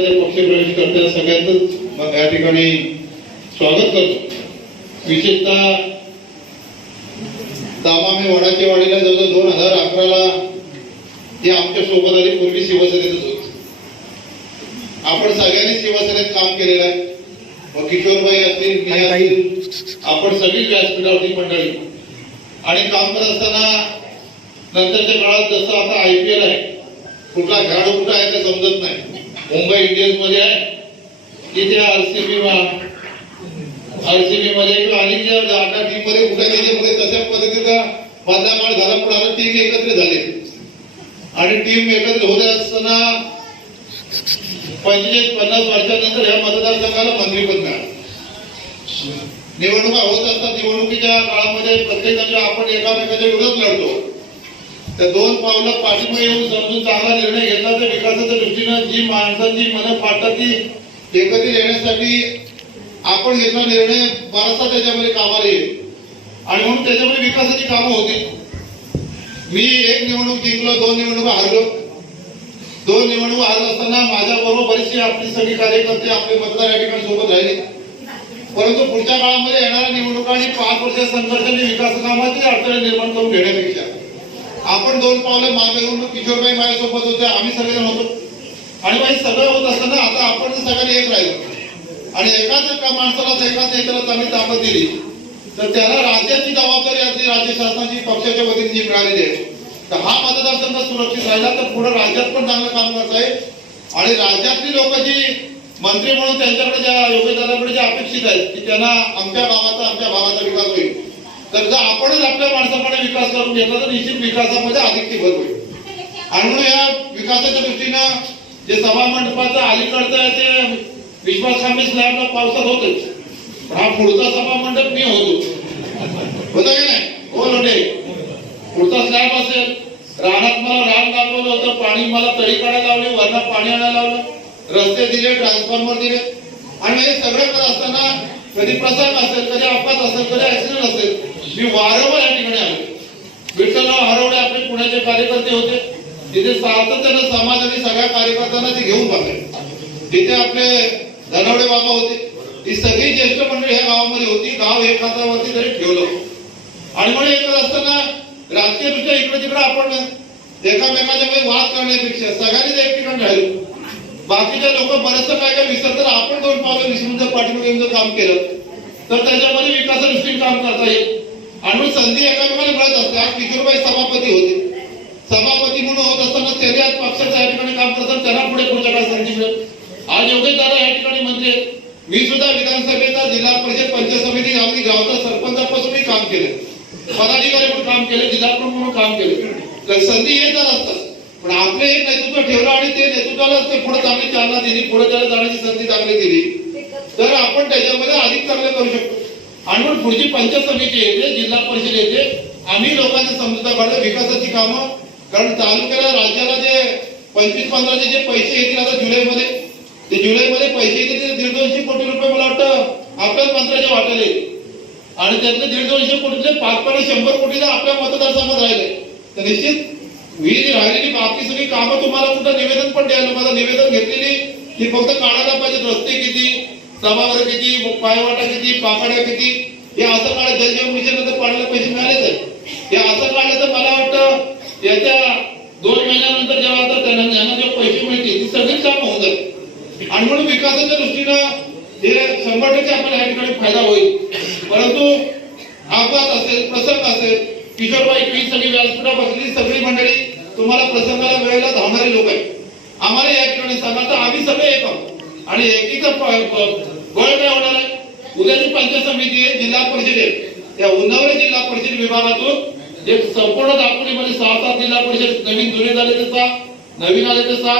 पक्षप्रवेश करता सगळ्यांचंच मग या ठिकाणी स्वागत करतो. विशेषतः दामामे वडाच्या वाडीला जवळजवळ दोन हजार अकराला ते आमच्यासोबत आली पूर्वी शिवसेनेतच होते. आपण सगळ्यांनी शिवसेनेत काम केलेलं आहे. मग किशोरबाई असतील मी असतील आपण सगळी व्यासपीठावरती मंडळी. आणि काम करत असताना नंतरच्या काळात जसं आता आय पी एल आहे कुठला खेळाडू कुठला आहे ते समजत नाही. मुंबई इंडियन्समध्ये आहे. तिथे आरसीबी आरसीबी मध्ये किंवा आणि ज्या आठा टीममध्ये कुठे त्याच्यामध्ये तशा पद्धतीचा बदलामाळ झाला. पण आता टीम एकत्र झाली. आणि टीम एकत्र होत असताना पंचेचाळीस पन्नास वर्षानंतर ह्या मतदारसंघाला मंत्रीपद मिळालं. निवडणुका होत असतात. निवडणुकीच्या काळामध्ये प्रत्येकाच्या आपण एकामेकाच्या विरोधात लढतो. त्या दोन पावलं पाठिंबा येऊन समजून चांगला निर्णय घेतला तर विकासाच्या दृष्टीनं जी माणसांची मन पाडतात ती एकत्रित येण्यासाठी आपण घेतला निर्णय बराचसा त्याच्यामध्ये कामाला येईल. आणि म्हणून त्याच्यामध्ये विकासाची कामं होती. मी एक निवडणूक जिंकलो दोन निवडणूक हारलो. दोन निवडणूक हारत असताना माझ्या बरोबर बरीचशी आपली सगळी कार्यकर्ते आपले मतदार या ठिकाणी सोबत राहिले. परंतु पुढच्या काळामध्ये येणाऱ्या निवडणुका आणि पाच वर्ष संघर्षाने विकास कामाची अडचणी निर्माण करून घेण्यापेक्षा आपण दोन पावलं मागे येऊन किशोरबाई माझ्यासोबत होते आम्ही सगळेजण होतो. आणि बाई सगळं होत असताना आता आपण सगळ्यांनी एक राहिलो. आणि एकाच एका माणसाला एकाच नेत्याला आम्ही ताकद दिली. तर त्याला राज्याची जबाबदारी असली राज्य शासनाची पक्षाच्या वतीने जी मिळालेली आहे तर हा मतदारसंघ सुरक्षित राहिला तर पुढे राज्यात पण चांगलं काम करत आहे आणि राज्यातली लोक जी मंत्री म्हणून त्यांच्याकडे ज्या योगदानाकडे जे अपेक्षित आहेत की त्यांना आमच्या गावाचा आमच्या भागाचा विकास होईल तर जर आपणच आपल्या माणसापणे विकास करून घेतला तर निश्चित विकासामध्ये अधिक ती भर होईल. आणि म्हणून या विकासाच्या दृष्टीनं जे सभा मंडपाचं अलीकडचं ते विश्वास विश्वासकामी स्लॅबला पावसात होतच. हा पुढचा सभा मंडप मी होतो. होता की नाही? हो लोटे. पुढचा स्लॅब असेल रानात मला रान दाखवलं होतं पाणी मला तळी काढायला लावली वरना पाणी आणायला लावलं रस्ते दिले ट्रान्सफॉर्मर दिले. आणि हे सगळं करत असताना कधी प्रसंग असेल कधी अपघात असेल कधी ऍक्सिडेंट असेल मी वारंवार या ठिकाणी आलो. विठ्ठलराव हरवडे आपले पुण्याचे कार्यकर्ते होते. तिथे सातत्यानं समाज आणि सगळ्या कार्यकर्त्यांना ते घेऊन बघायचे तिथे आपले धनवडे बाबा होते. ही सगळी ज्येष्ठ मंडळी ह्या गावामध्ये होती. गाव एक हातावरती तरी ठेवलं. आणि म्हणून एकच असताना राजकीयदृष्ट्या इकडे तिकडे आपण एकामेकाच्या वाद करण्यापेक्षा सगळ्यांनीच एक ठिकाणी राहिलो. बाकीचे लोक बरेचसं काय काय विसरतात आपण दोन पावलं विसरून जर पाठीमागे जर काम केलं तर त्याच्यामध्ये विकासा दृष्टीने काम करता येईल. आणि मग संधी एकामेकाला मिळत असते. आज किशोरबाई सभापती होते. सभापती म्हणून होत असताना त्यांनी आज पक्षाच्या या ठिकाणी काम करतात त्यांना पुढे पुढच्या काळात संधी मिळेल. आज योग्य दादा या ठिकाणी म्हणजे मी सुद्धा विधानसभेचा जिल्हा परिषद पंचायत समिती अगदी गावचा सरपंचापासूनही काम केले. पदाधिकारी म्हणून काम केले जिल्हा प्रमुख म्हणून काम केले. तर संधी येतच असतात. पण आपलं एक नेतृत्व ठेवलं आणि ते नेतृत्वालाच ते पुढे चांगली चालना दिली पुढे त्याला जाण्याची संधी चांगली दिली तर आपण त्याच्यामध्ये अधिक चांगलं करू शकतो. आणि मग पुढची पंचायत समिती येते जिल्हा परिषद येते आम्ही लोकांना समजता काढलं विकासाची कामं कारण तालुक्याला राज्याला जे पंचवीस पंधराचे जे पैसे येतील आता जुलैमध्ये ते जुलैमध्ये पैसे येतील ते दीड दोनशे कोटी रुपये मला वाटतं आपल्याच मंत्र्याच्या वाटेल आणि त्यातले दीड दोनशे कोटीतले पाच पन्नास शंभर कोटीला आपल्या मतदारसंघात राहिले. तर निश्चित ही जी कामं तुम्हाला कुठं निवेदन पण द्यायला माझं निवेदन घेतलेली ही फक्त काढायला पाहिजे. रस्ते किती सभागृह किती पायवाटा किती पाकड्या किती? हे असं काढत जलजीवन मिशन नंतर पाण्याला पैसे मिळालेच आहे हे असं काढलं मला वाटतं याच्या दोन महिन्यानंतर जेव्हा आता त्यांना ज्यांना जेव्हा पैसे मिळतील ती सगळीच कामं होत आहेत आणि म्हणून विकासाच्या दृष्टीनं हे शंभर टक्के आपल्याला या ठिकाणी फायदा होईल. परंतु अपघात असेल प्रसंग असेल किशोरबाई ही सगळी व्यासपीठा बसली सगळी तुम्हाला प्रसंगाला वेळेला धावणारे लोक आहेत. आम्हाला या ठिकाणी सांगा आम्ही सगळे एक आहोत. आणि एकीचा गोळ गळ काय होणार आहे? उद्याची पंचायत समिती आहे जिल्हा परिषद आहे. त्या उन्हावरे जिल्हा परिषद विभागातून एक संपूर्ण दाखवणीमध्ये सहा सात जिल्हा परिषद नवीन जुने झाले तर नवीन आले तर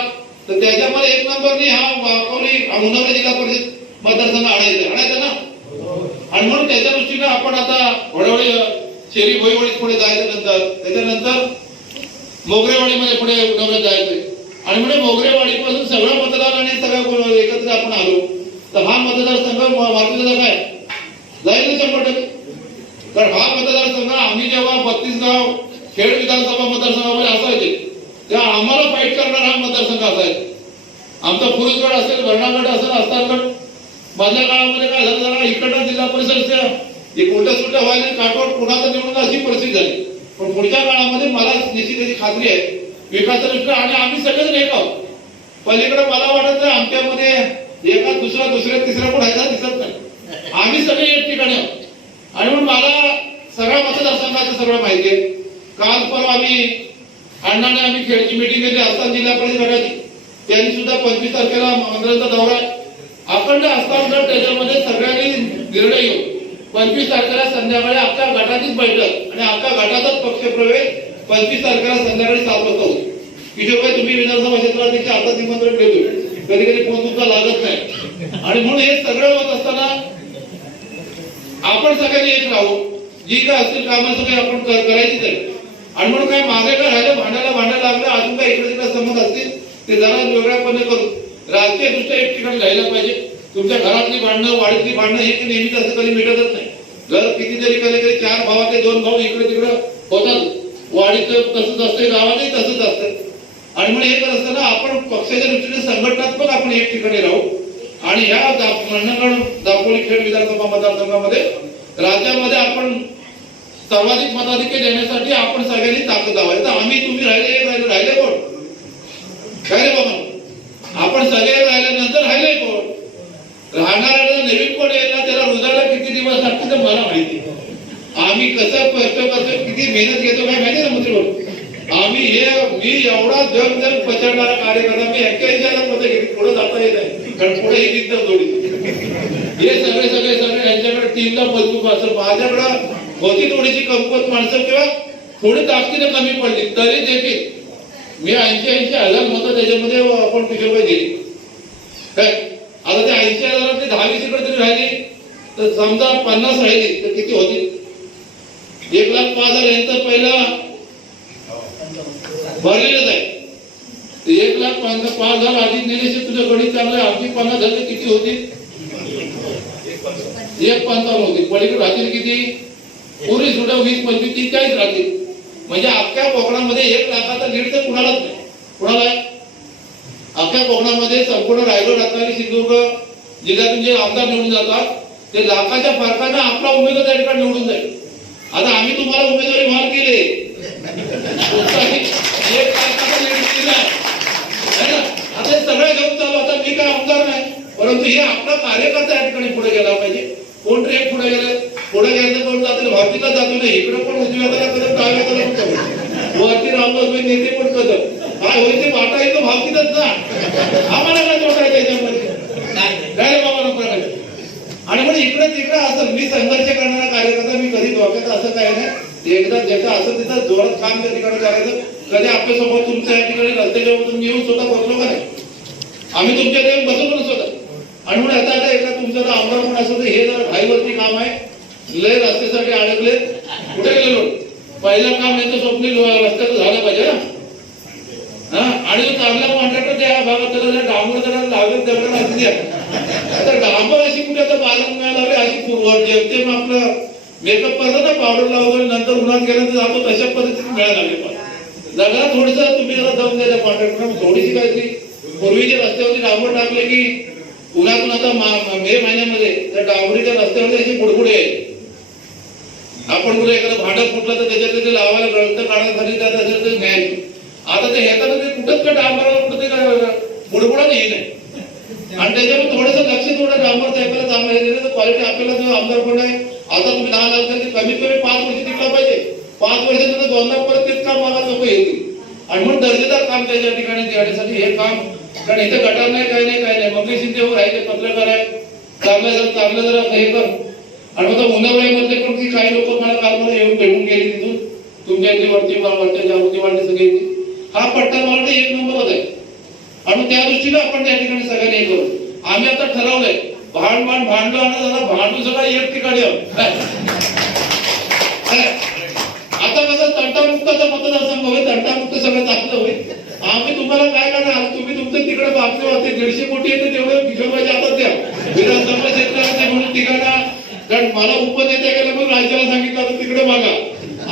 तर त्याच्यामध्ये एक नंबरनी हा वाकवली उन्हावरे जिल्हा परिषद मतदारसंघ आणायचा आणायचा ना? आणि म्हणून त्याच्या दृष्टीने आपण आता हळूहळू शेरी भोईवडीत पुढे जायचं नंतर त्याच्यानंतर मोगरेवाडीमध्ये पुढे उन्हावण्यात जायचंय आणि म्हणजे मोगरेवाडीपासून सगळं मतदार आणि सगळ्या एकत्र आपण आलो. तर हा मतदारसंघ भारतीय काय? जाईल ना शंभर टक्के? कारण हा मतदारसंघ आम्ही जेव्हा बत्तीस गाव खेड विधानसभा मतदारसंघामध्ये असायचे तेव्हा आम्हाला फाईट करणारा हा मतदारसंघ असायचा. आमचा पुरुषगड असेल वर्णागड असेल अस्तारगड माझ्या काळामध्ये काय झालं जरा इकडनं जिल्हा परिषदच्या एक उलट्या सुलट्या व्हायला काटोट कुणाचं निवडून अशी परिस्थिती झाली. पण पुढच्या काळामध्ये मला निश्चित खात्री आहे आणि आम्ही सगळेच एक आहोत. पलीकडे मला वाटत नाही आमच्यामध्ये एका दुसरा दुसऱ्या तिसरा कोण ह्याचा दिसत नाही. आम्ही सगळे एक ठिकाणी आहोत. आणि म्हणून मला सगळ्या मतदारसंघाचं सगळं माहिती आहे. काल परवा आम्ही अण्णाने आम्ही खेळची मिटिंग घेतली असताना जिल्हा परिषद गटाची. त्यांनी सुद्धा पंचवीस तारखेला मंदिराचा दौरा आहे. अखंड असताना त्याच्यामध्ये सगळ्यांनी निर्णय घेऊ पंचवीस तारखेला संध्याकाळी अख्ख्या गटाचीच बैठक आणि अख्खा गटाचाच पक्षप्रवेश पंचवीस तारखेला संध्याकाळी सात वाजता होतो. किशोरभाई तुम्ही विधानसभा क्षेत्राध्यक्ष आता निमंत्रण देतो कधी कधी फोन तुमचा लागत नाही. आणि म्हणून हे सगळं होत असताना आपण सगळ्यांनी एक राहू जी काय असतील कामं सगळे आपण करायचीच आहे आणि म्हणून काय मागे काय राहिलं भांडायला भांडायला लागलं अजून काय इकडे तिकडे संबंध असतील ते जरा वेगळ्यापणे करू. राजकीय दृष्ट्या एक ठिकाणी राहिलं पाहिजे. तुमच्या घरातली भांडणं वाडीतली भांडणं हे नेहमीच असं कधी मिटतच नाही. घर कितीतरी कधी कधी चार भावाचे दोन भाऊ इकडे तिकडे होतात. वाडीचं तसंच असते गावाने तसंच असतं आणि म्हणून हे करत असताना आपण पक्षाच्या दृष्टीने संघटनात्मक आपण एक ठिकाणी राहू. आणि ह्या मंडणगड दापोली खेड विधानसभा मतदारसंघामध्ये राज्यामध्ये आपण सर्वाधिक मताधिक्य देण्यासाठी आपण सगळ्यांनी ताकद लावायचं तर आम्ही तुम्ही राहिले एक राहिले राहिले कोण? काय बाबा. आपण सगळे राहिल्यानंतर राहिले कोण? राहणाऱ्याला नवीन कोण येईल ना त्याला रोजाला किती दिवस लागतील तर मला माहिती आम्ही कसं कष्ट करतो किती मेहनत घेतो काय माहिती ना मंत्री? आम्ही हे मी एवढा जग जग पचडणारा कार्यकर्ता मी एक्क्याऐंशी हजार मतं घेतली पुढे जाता येत नाही. कारण पुढे ही दिसतं जोडी. हे सगळे सगळे सगळे यांच्याकडे टीमला मजबूत असं माझ्याकडं होती थोडीशी कमकुवत माणसं किंवा थोडी ताकदीने कमी पडली तरी देखील मी ऐंशी ऐंशी हजार मतं त्याच्यामध्ये आपण किशोरबाई दिली काय? आता त्या ऐंशी हजारातली दहा वीस इकडे तरी राहिली तर समजा पन्नास राहिली तर किती होती एक लाख पाच हजार यांचं पहिलं भरलेलंच आहे. एक लाख पाच पाच हजार आधी नेलेशे तुझं गणित चांगलं आहे आमची पन्नास हजार किती होती? एक पंचावन्न होती. पलीकडे राहतील किती? पुरी सुद्धा वीस पंचवीस तीस चाळीस राहतील. म्हणजे अख्ख्या कोकणामध्ये एक लाखाचा लीड तर कुणालाच नाही. कुणाला आहे? अख्ख्या कोकणामध्ये संपूर्ण रायगड रत्नागिरी सिंधुदुर्ग जिल्ह्यातून जे आमदार निवडून जातात ते लाखाच्या फरकानं आपला उमेदवार त्या ठिकाणी निवडून जाईल. आता आम्ही तुम्हाला उमेदवारी माल केले. है? आता सगळं घेऊन चालू आता मी काय आमदार नाही परंतु हे आपला कार्यकर्ता या ठिकाणी पुढे गेला पाहिजे. कोण ट्रेक पुढे गेले? पुढे गेले कोण जातील? भारतीला जातो नाही. इकडे पण उजव्या कदम डाव्या पण कदम वरती रामदास नेते पण कदम काय होईल ते वाटा येतो भावतीतच ना आम्हाला काय तोटा आहे त्याच्यामध्ये? काय बाबा नको आणि म्हणजे इकडे तिकडे असं मी संघर्ष करणारा कार्यकर्ता डोक्यात असं काय नाही. एकदा ज्याचं असं तिथं जोरात काम त्या ठिकाणी करायचं. कधी समोर तुमच्या या ठिकाणी रस्त्याच्या तुम्ही येऊन स्वतः बसलो का नाही? आम्ही तुमच्या येऊन बसवलो ना स्वतः. आणि म्हणून आता आता एका तुमचं जर आमदार म्हणून असं हे जर घाईवरती काम आहे. लय रस्त्यासाठी अडकले कुठे गेलो पहिलं काम यांचं स्वप्न रस्त्याचं झालं पाहिजे ना. हा? आणि तो चांगला कॉन्ट्रॅक्टर त्या भागात त्याला डांबर जरा लागत दगड असू आता डांबर अशी कुठे आता बालक मिळाला अशी पूर्व जेमतेम आपलं मेकअप करतो ना पावडर लावतो नंतर उन्हात गेल्यानंतर तर जातो तशा पद्धतीने मिळायला लागले पण थोडस तुम्ही जरा जाऊन द्या कॉन्ट्रॅक्टर थोडीशी काहीतरी पूर्वीच्या रस्त्यावरती डांबर टाकले की उन्हातून आता मे महिन्यामध्ये त्या डांबरीच्या रस्त्यावरती अशी पुडपुडे आहे आपण कुठे एखादं भांडं फुटलं तर त्याच्यात ते लावायला गळत काढण्यासाठी त्यात असेल तर न्यायचं. आता ते येताना ते कुठंच का डांबराला कुठं ते काय बुडबुडा नाही आणि त्याच्यामुळे थोडंसं लक्ष थोडं डांबर साहेबाला चांगलं तर क्वालिटी आपल्याला जो आमदार पण आहे आता तुम्ही दहा लाख तर कमीत कमी पाच वर्ष टिकला पाहिजे. पाच वर्षानंतर दोनदा परत तेच काम मला लोक येतील आणि म्हणून दर्जेदार काम त्याच्या ठिकाणी देण्यासाठी हे काम कारण इथे गटार नाही काही नाही काही नाही. मंगेश शिंदेवर आहे ते पत्रकार आहे. चांगलं जर चांगलं जर हे कर. आणि मग उन्हाळ्यामध्ये पण की काही लोक मला काल मला येऊन भेटून गेले तिथून. तुमच्या इथे वरती वाटते जागृती वाटते सगळी. हा पट्टा मला एक नंबर आहे. आणि त्या दृष्टीने आपण त्या ठिकाणी सगळ्यांनी हे करू. आम्ही आता ठरवलंय भांड भांड भांडलो आणि भांडू सगळं एक ठिकाणी आता कसं तंटामुक्ताचा मतदारसंघ होईल तंटामुक्त सगळं चांगलं होईल. आम्ही तुम्हाला काय करणार? तुम्ही तुमचं तिकडे बापचे होते दीडशे कोटी येते तेवढं किशोरबाईच्या हातात द्या. विधानसभा क्षेत्राचे म्हणून तिघांना कारण मला उपनेते गेलं मग राज्याला सांगितलं आता तिकडे बघा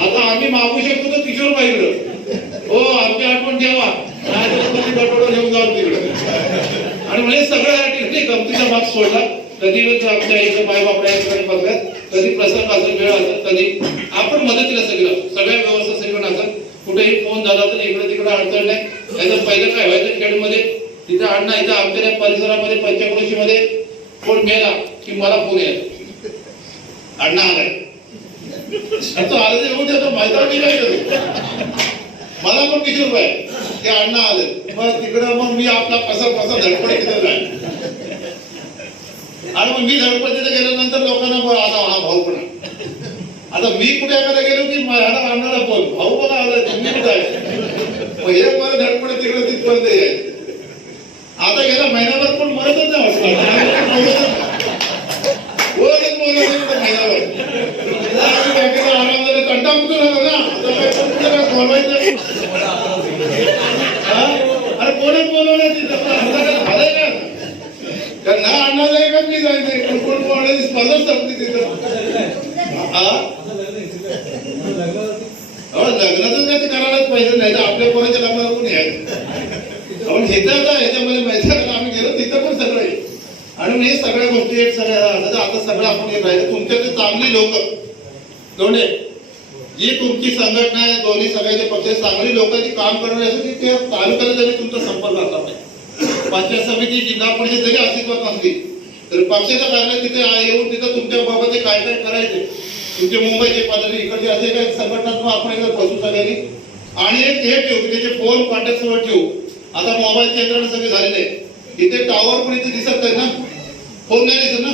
आता आम्ही मागू शकतो तर किशोरबाईकडे हो आमची आठवण ठेवा नाही तर तुम्ही गटोडं घेऊन जाऊ तिकडे सगळ्या या भाग सोडला कधी आमच्या इथे माय बापड्याकडे बघतात कधी प्रसंग असेल वेळ असेल कधी आपण मदतीला सगळं सगळ्या व्यवस्था सगळं असेल कुठेही फोन झाला तर इकडे तिकडे अडचण नाही. नाहीतर पहिलं काय व्हायचं खेडमध्ये तिथं अण्णा इथं आमच्या परिसरामध्ये पंचक्रोशी मध्ये कोण मेला की मला फोन यायचा अण्णा आलाय. तो आला तर येऊ दे माहिती काय मला पण किती रुपये? ते अण्णा आले. मग तिकडं मग मी आपला कसा कसा धडपड तिथं आणि मग मी गणपतीला गेल्यानंतर लोकांना बरं आता हा भाऊ पण आता मी कुठे एखादा गेलो की माझ्या आणणारा बोल भाऊ बघा आला तुम्ही कुठे आहे? मग हे मला धडपडे तिकडे तिथपर्यंत यायचं. आता गेला महिनाभर पण मरतच नाही वाटलं महिनाभर? आता बँकेचा आराम झाला कंटा मुक्त झाला ना बोलवायचं हा? अरे कोणच बोलवलं तिथं पण आता काय झालंय का कारण ना अण्णा जाय का मी जायचंय कोण कोण लग्न स्पर्धाच तिथं लग्नाचं काय ते करायलाच पाहिजे नाही तर आपल्या कोणाच्या लग्नाला कोणी आहे? आपण घेतात का ह्याच्यामध्ये माहिती आम्ही गेलो तिथं पण सगळं आहे. आणि हे सगळ्या गोष्टी एक सगळ्या आता आता सगळं आपण येत राहिलं. तुमच्याकडे चांगली लोक. दोन्ही. जी तुमची संघटना आहे दोन्ही सगळ्याचे पक्ष चांगली लोकांची काम करणार असेल की ते तालुक्याला जरी तुमचा संपर्क असला पाहिजे. पंचायत समिती जिल्हा परिषद जरी अस्तित्वात नसली तर पक्षाच्या कार्यालय तिथे येऊन तिथं तुमच्या बाबत ते काय काय करायचे? तुमचे मुंबईचे पदाधिकारी इकडचे असे काही संघटनात्मक आपण एकदा बसू सगळ्यांनी. आणि एक हे ठेवू की त्याचे फोन कॉन्टॅक्ट ठेवू. आता मोबाईल केंद्राने सगळे झालेले आहे इथे टॉवर पण इथे दिसत नाही ना? फोन नाही दिसत ना?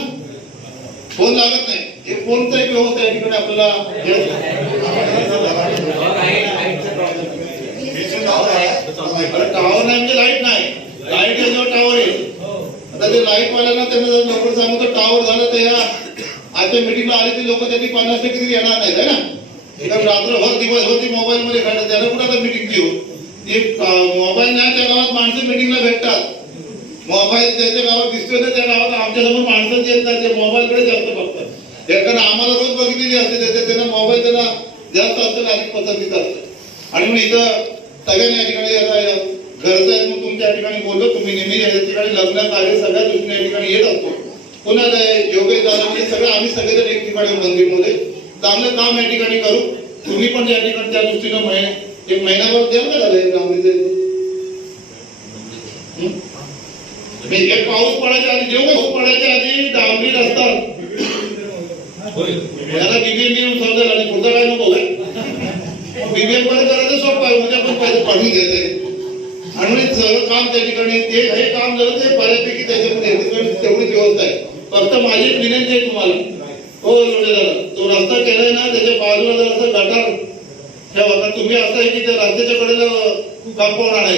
फोन लागत नाही. हे फोनचा एक व्यवस्था या ठिकाणी आपल्याला टॉवर नाही म्हणजे लाइट नाही लाइट याच्यावर टॉवर आहे आता ते लाइट वाल्यांना त्यांना जर लवकर सांगू तर झालं तर या आजच्या मिटिंगला आले ते लोक त्यांनी पन्नास टक्के तरी येणार नाही ना? एका रात्रभर दिवसभर ती मोबाईल मध्ये काढतात त्याला कुठं आता मिटिंग घेऊ? ते मोबाईल नाही त्या गावात माणसं मिटिंगला भेटतात. मोबाईल त्याच्या गावात दिसतोय ना त्या गावात आमच्यासमोर माणसंच येत नाही ते मोबाईलकडे जास्त बघतात. त्याकडे आम्हाला रोज बघितलेली असते त्याच्या त्यांना मोबाईल त्यांना जास्त असतं अधिक पसंतीचा असतं. आणि मग इथं सगळ्यांनी या ठिकाणी आता घरचं मग तुमच्या ठिकाणी बोललो तुम्ही नेहमी या ठिकाणी लग्न कार्य सगळ्या दृष्टीने या ठिकाणी येत असतो. पुन्हा काय योगेश दादा सगळं आम्ही सगळेजण एक ठिकाणी मंदिरमध्ये चांगलं काम या ठिकाणी करू. तुम्ही पण या ठिकाणी त्या दृष्टीनं महिना एक महिनाभर द्याल का झालं डांबरीचे म्हणजे एक पाऊस पडायच्या आधी जेव्हा पाऊस पडायच्या आधी डांबरी रस्ता याला बीबीएम येऊन समजेल आणि पुढचा काय नको काय बीबीएममध्ये करायचं सोपं आहे. उद्या पण पैसे पाठवून द्यायचं आणि सर्व सगळं काम त्या ठिकाणी ते हे काम झालं ते बऱ्यापैकी त्याच्यामध्ये तेवढीच व्यवस्था आहे. फक्त माझी विनंती आहे तुम्हाला. हो तो रस्ता केलाय ना त्याच्या बाजूला जर असं गटार ठेवा का तुम्ही असं आहे की त्या रस्त्याच्या कडेला कंपाऊंड आहे.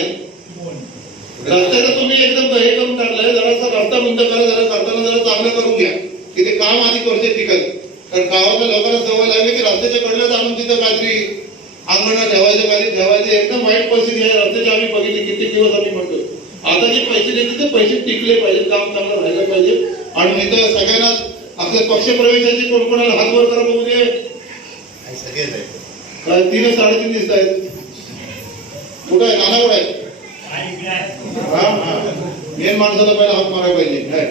रस्त्याचं तुम्ही एकदम हे करून टाकलाय जरासा रस्ता बंद करा जरा करताना जरा चांगलं करून घ्या. की ते काम आधी करते ठिकाणी कारण गावातल्या लोकांना सवय लागली की रस्त्याच्या कडेला आणून तिथं काहीतरी अंगण ठेवायचं काही ठेवायचं एकदम वाईट परिस्थिती आहे रस्त्याची आम्ही बघितली किती दिवस आम्ही म्हणतो आता जे पैसे देते ते पैसे टिकले पाहिजे काम चांगलं राहिलं पाहिजे. आणि इथं सगळ्यांनाच आपल्या पक्षप्रवेशाचे कोण कोणाला हात वर करा बघू दे. काय तीन साडेतीन दिसत आहेत. कुठं आहे? नाना कुठं आहे? मेन माणसाला पहिला हात मारायला पाहिजे. काय?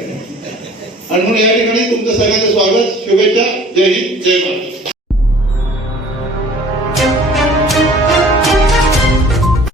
आणि म्हणून या ठिकाणी तुमचं सगळ्यांचं स्वागत शुभेच्छा. जय हिंद जय महाराष्ट्र.